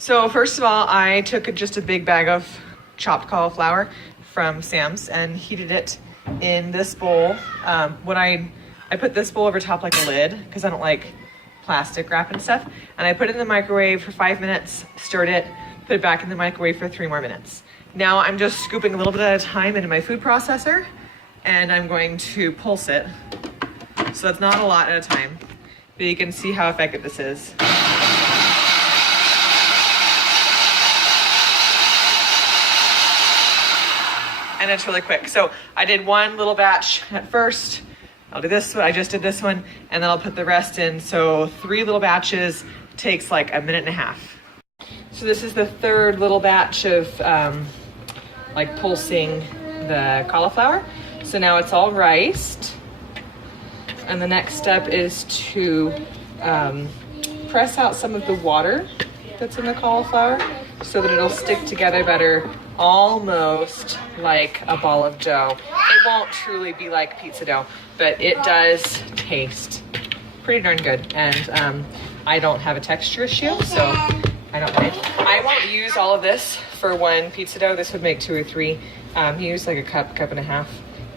So first of all, I took just a big bag of chopped cauliflower from Sam's and heated it in this bowl. I put this bowl over top like a lid because I don't like plastic wrap and stuff. And I put it in the microwave for 5 minutes, stirred it, put it back in the microwave for 3 more minutes. Now I'm just scooping a little bit at a time into my food processor and I'm going to pulse it. So that's not a lot at a time, but you can see how effective this is. And it's really quick. So I did one little batch at first. I'll do this one, I just did this one, and then I'll put the rest in. So 3 little batches takes like a minute and a half. So this is the 3rd little batch of like pulsing the cauliflower. So now it's all riced. And the next step is to press out some of the water that's in the cauliflower so that it'll stick together better, almost like a ball of dough. It won't truly be like pizza dough, but it does taste pretty darn good. And I don't have a texture issue, so I don't mind. I won't use all of this for one pizza dough. This would make 2 or 3. Use like a cup and a half.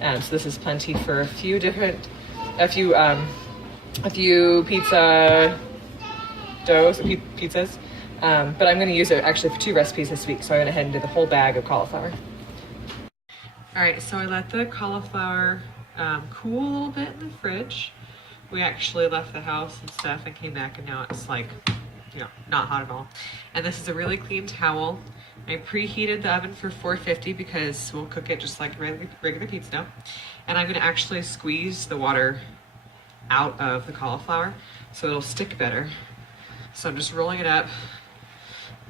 So this is plenty for a few pizza doughs, pizzas. But I'm going to use it actually for 2 recipes this week, so I went ahead and did the whole bag of cauliflower. All right, so I let the cauliflower cool a little bit in the fridge. We actually left the house and stuff and came back, and now it's like, not hot at all. And this is a really clean towel. I preheated the oven for 450 because we'll cook it just like regular pizza dough. And I'm going to actually squeeze the water out of the cauliflower so it'll stick better. So I'm just rolling it up.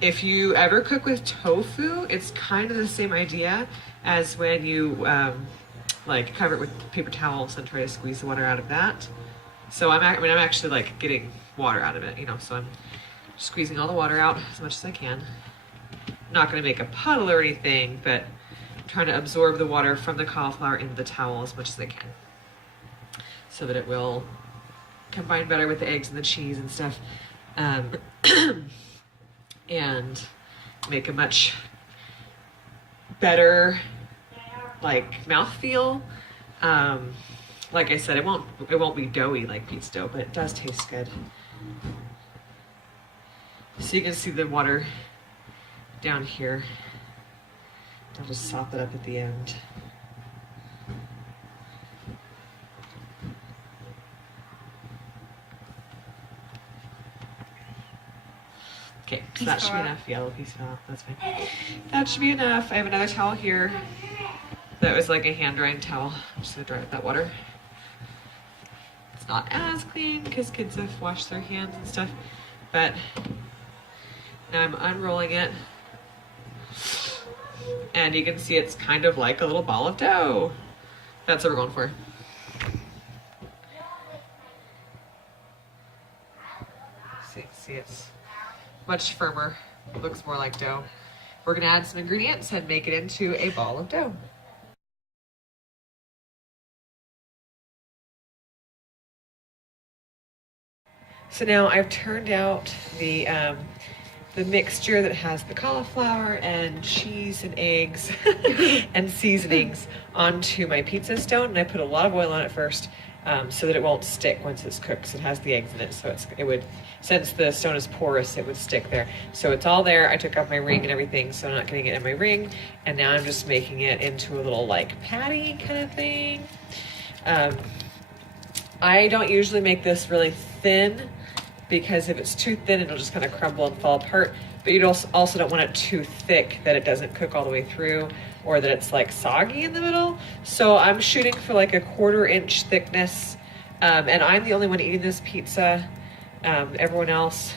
If you ever cook with tofu, it's kind of the same idea as when you like cover it with paper towels and try to squeeze the water out of that. So I'm actually like getting water out of it, so I'm squeezing all the water out as much as I can. I'm not going to make a puddle or anything, but I'm trying to absorb the water from the cauliflower into the towel as much as I can so that it will combine better with the eggs and the cheese and stuff. And make a much better like mouthfeel. Like I said, it won't be doughy like pizza dough, but it does taste good. So you can see the water down here. I'll just sop it up at the end. Okay, so that should be enough. Yellow piece fell off, that's fine. That should be enough. I have another towel here that was like a hand drying towel. I'm just gonna dry with that water. It's not as clean because kids have washed their hands and stuff, but now I'm unrolling it. And you can see it's kind of like a little ball of dough. That's what we're going for. See, it's much firmer. It looks more like dough. We're gonna add some ingredients and make it into a ball of dough. So now I've turned out the mixture that has the cauliflower and cheese and eggs and seasonings onto my pizza stone, and I put a lot of oil on it first so that it won't stick once it's cooked, because it has the eggs in it, so it would, since the stone is porous, it would stick there. So it's all there. I took out my ring and everything, so I'm not getting it in my ring, and now I'm just making it into a little like patty kind of thing. I don't usually make this really thin, because if it's too thin, it'll just kind of crumble and fall apart. But you also don't want it too thick that it doesn't cook all the way through, or that it's like soggy in the middle. So I'm shooting for like a 1/4 inch thickness. And I'm the only one eating this pizza. Everyone else,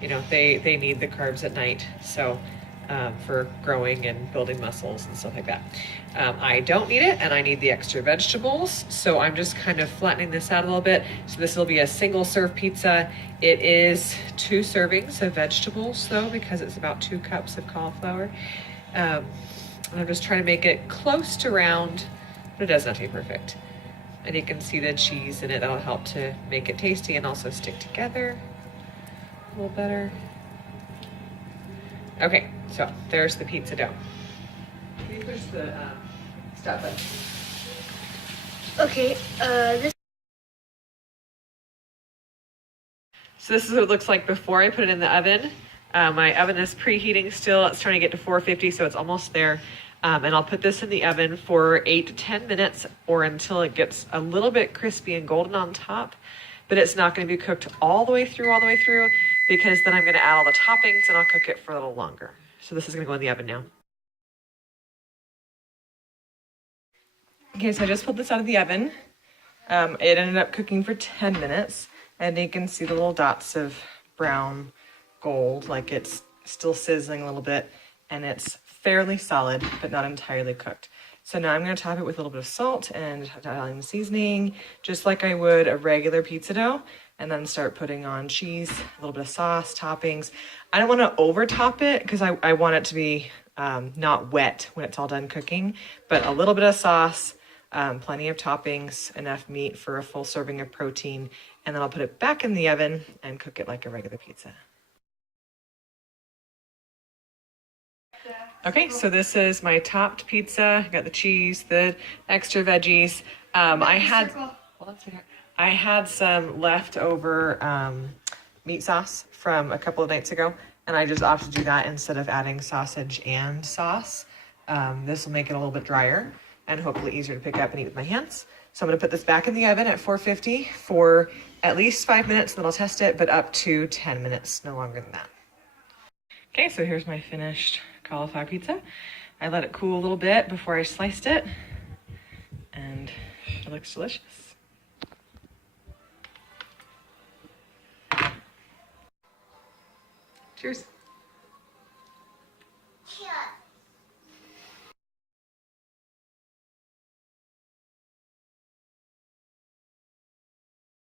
they need the carbs at night. So for growing and building muscles and stuff like that. I don't need it, and I need the extra vegetables, so I'm just kind of flattening this out a little bit. So this will be a single serve pizza. It is 2 servings of vegetables though, because it's about 2 cups of cauliflower. And I'm just trying to make it close to round, but it does not taste perfect. And you can see the cheese in it. That'll help to make it tasty and also stick together a little better. Okay, so there's the pizza dough. Can you push the stop button? Okay, So this is what it looks like before I put it in the oven. My oven is preheating still. It's trying to get to 450, so it's almost there. And I'll put this in the oven for 8 to 10 minutes or until it gets a little bit crispy and golden on top. But it's not going to be cooked all the way through, because then I'm going to add all the toppings and I'll cook it for a little longer. So this is going to go in the oven now. Okay, so I just pulled this out of the oven. It ended up cooking for 10 minutes, and you can see the little dots of brown gold, like it's still sizzling a little bit, and it's fairly solid, but not entirely cooked. So now I'm going to top it with a little bit of salt and Italian seasoning, just like I would a regular pizza dough, and then start putting on cheese, a little bit of sauce, toppings. I don't want to over top it because I want it to be not wet when it's all done cooking, but a little bit of sauce, plenty of toppings, enough meat for a full serving of protein, and then I'll put it back in the oven and cook it like a regular pizza. Okay, so this is my topped pizza. I got the cheese, the extra veggies. I had some leftover meat sauce from a couple of nights ago, and I just opted to do that instead of adding sausage and sauce. This will make it a little bit drier and hopefully easier to pick up and eat with my hands. So I'm gonna put this back in the oven at 450 for at least 5 minutes, and then I'll test it, but up to 10 minutes, no longer than that. Okay, so here's my finished cauliflower pizza. I let it cool a little bit before I sliced it, and it looks delicious. Cheers.